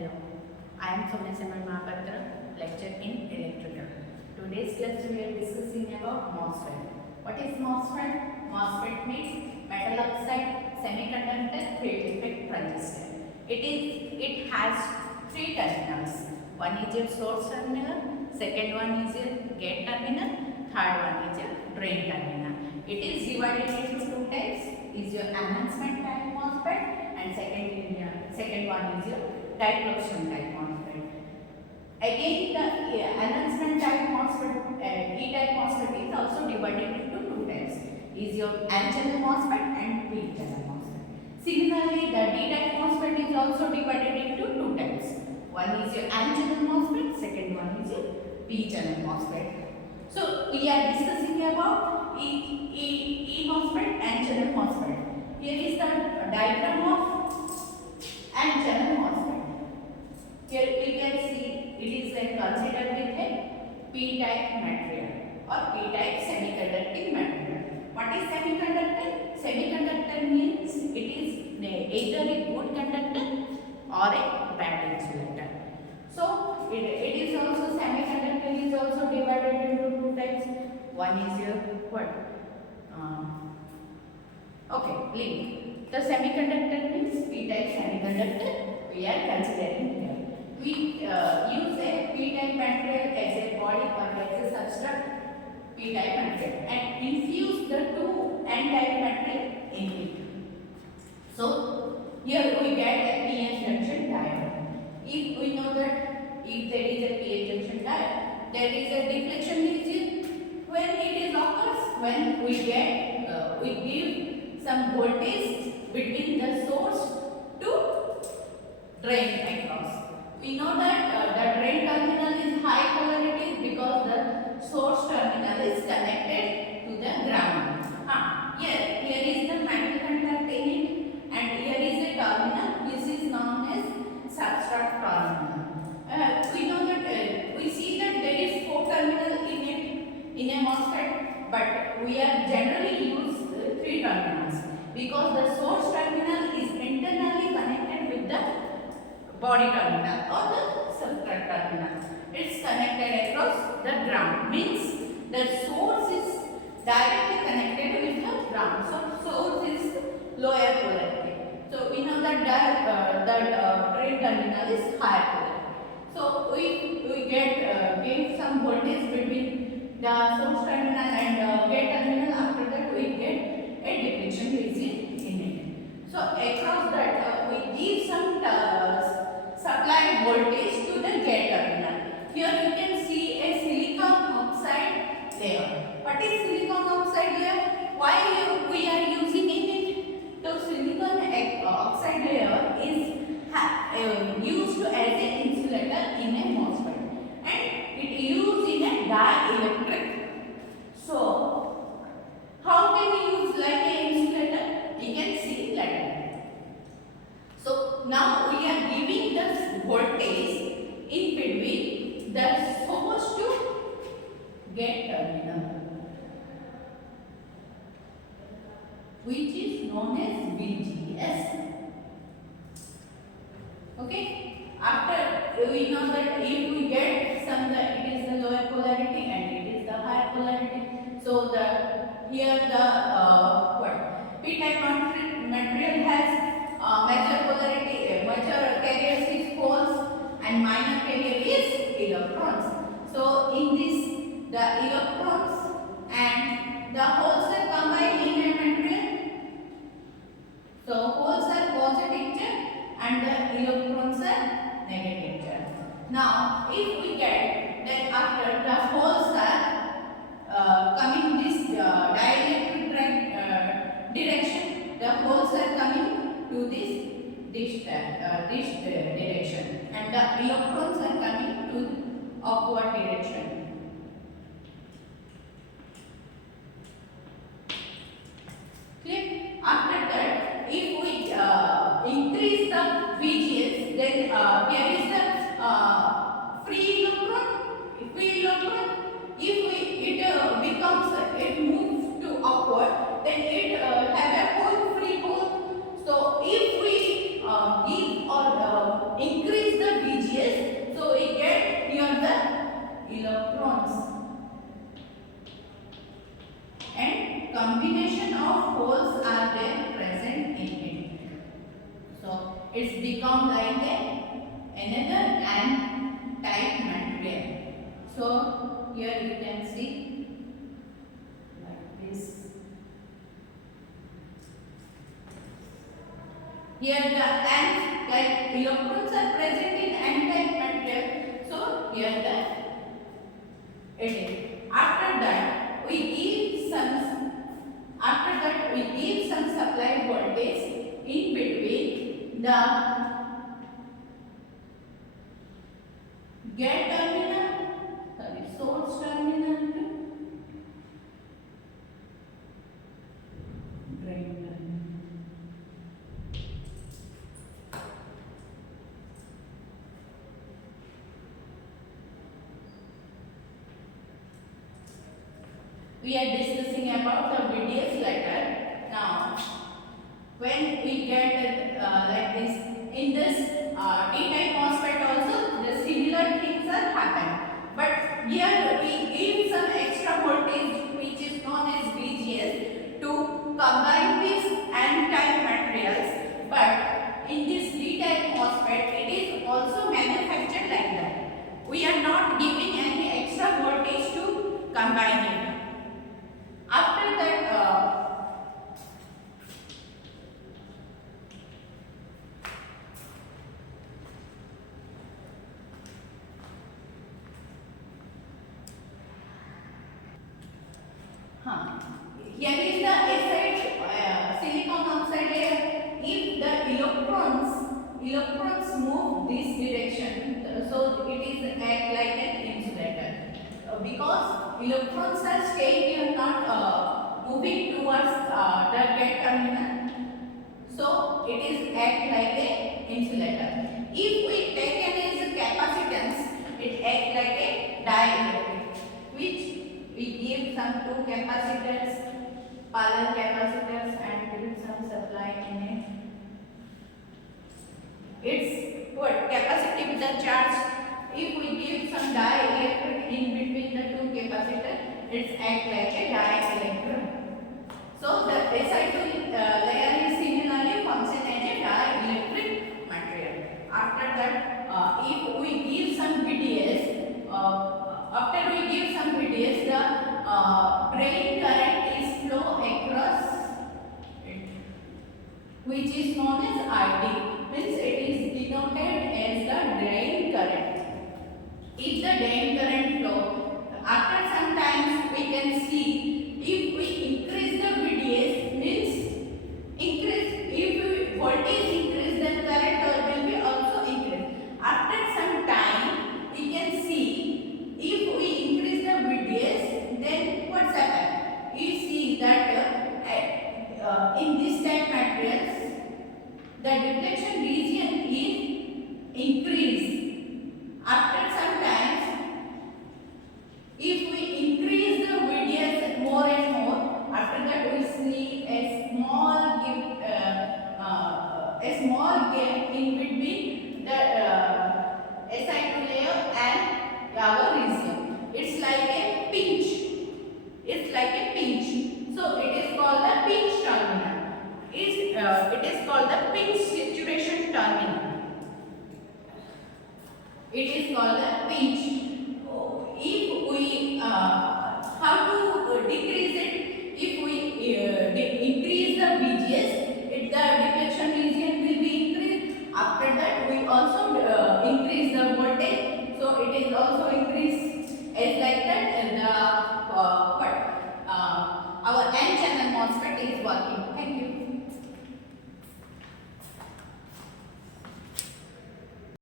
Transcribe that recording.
Hello, I am mahapatra, lecturer in electrical. Today's class we are discussing about MOSFET. What is MOSFET? MOSFET means metal oxide semiconductor three-effect transistor. It has three terminals. One is your source terminal, second one is your gate terminal, third one is your drain terminal. It is divided into two types. Is your enhancement type MOSFET and second one is your dipletion type MOSFET. Again, the enhancement type MOSFET, E-type MOSFET is also divided into two types. Is your N-channel MOSFET and P-channel MOSFET. Similarly, the D-type MOSFET is also divided into two types. One is your N-channel MOSFET, second one is your P-channel MOSFET. So, we are discussing about E MOSFET, N-channel MOSFET. Here is the diagram of N-channel MOSFET. Here we can see it is considered with a p-type material or p-type semiconducting material. What is semiconductor? Semiconductor means it is either a good conductor or a bad insulator. So it is also semiconductor is also divided into two types. One is your what? Link. The semiconductor means p-type semiconductor we are considering here. We use a p-type material as a body or as a substrate p-type material and infuse the two n-type material in it. So here we get a p-n junction diode. If we know that if there is a p-n junction diode, there is a deflection region. When it is occurs, when we give some voltage between the source to drain across. We know that the drain terminal is high polarity because the source terminal is connected to the ground. Here is the metal contact in it and here is the terminal. This is known as substrate terminal. We know that we see that there is 4 terminal in it in a MOSFET, but we are generally use 3 terminals because the source terminal is internally connected with the body terminal or the substrate terminal. It's connected across the ground. Means the source is directly connected with the ground. So source is lower polarity. So we know that drain terminal is higher polarity. So we give some voltage between the source terminal and gate terminal. After that we get a depletion region in it. So across that we give some supply voltage to the gate terminal. Here you can see a silicon oxide layer. What is silicon oxide layer? Why we are using in it? So silicon oxide layer is used as an insulator in a MOSFET and it used in a dielectric. So how can we use like an insulator? We can see later. So now we are giving the voltage in between the source to gate terminal, which is known as VGS. Okay. After we know that if we get it is the lower polarity and it is the higher polarity. So here the p-type material has major polarity, major carriers is holes and minor carrier is electrons. So in this the electrons and the holes are combined in a material. So holes are positive charge and the electrons are negative charge. Now if we get that after the holes are coming this dielectric direction, the holes are coming to this direction and the electrons are coming to upward direction. Clear? After that, if we increase the VGS, then here is the free electron. Free electron, if it moves to upward, then it have a free hole. So if we give or increase the become like another N type material. So here you can see like this. Here the N like electrons are present in N type material. So here the it is. We give some supply voltage in between the gate terminal, source terminal to drain terminal. We are discussing about the VDS letter. Now, when we get like this, in this T-type MOSFET also, the similar things are happen. But here we give some extra voltage which is known as VGS to combine these N-type materials. But in this D-type MOSFET, it is also manufactured like that. We are not giving any extra voltage to combine it. After that, here is the acid, silicon oxide layer. If the electrons move this direction, so it is act like an insulator. Because electrons are staying here, not moving towards the gate terminal, so it is act like a insulator. If we take an as a capacitance, it act like a dielectric, which we give some two capacitors, parallel capacitors, and give some supply in it. It's what capacitive the charge. If we give some dielectric in between the two capacitors, it acts like a dielectric. So the SI2 layer is similarly function as a dielectric material. After that, if we give some VDS, after we give some VDS, the drain current is flow across it, which is known as RD. Means it is denoted as the drain current. If the drain current flow, after some times we can see if we increase the VDS, means increase, if voltage increase, then current will be also increase. After some time we can see if we increase the VDS, then what's happened? You see that in this type materials, the deflection region is increased. After some times, if we increase the VDS more and more, after that we see a small gap in between the SI2 layer and our region. It's like a pinch. It's like a pinch. So it is called the pinch terminal. It is called the pinch saturation terminal. It is called the pinch. If we how to decrease it? If we increase the VGS, the deflection region will be increased. After that, we also increase the voltage, so it is also increased. As like that, our N channel MOSFET is working. Thank you.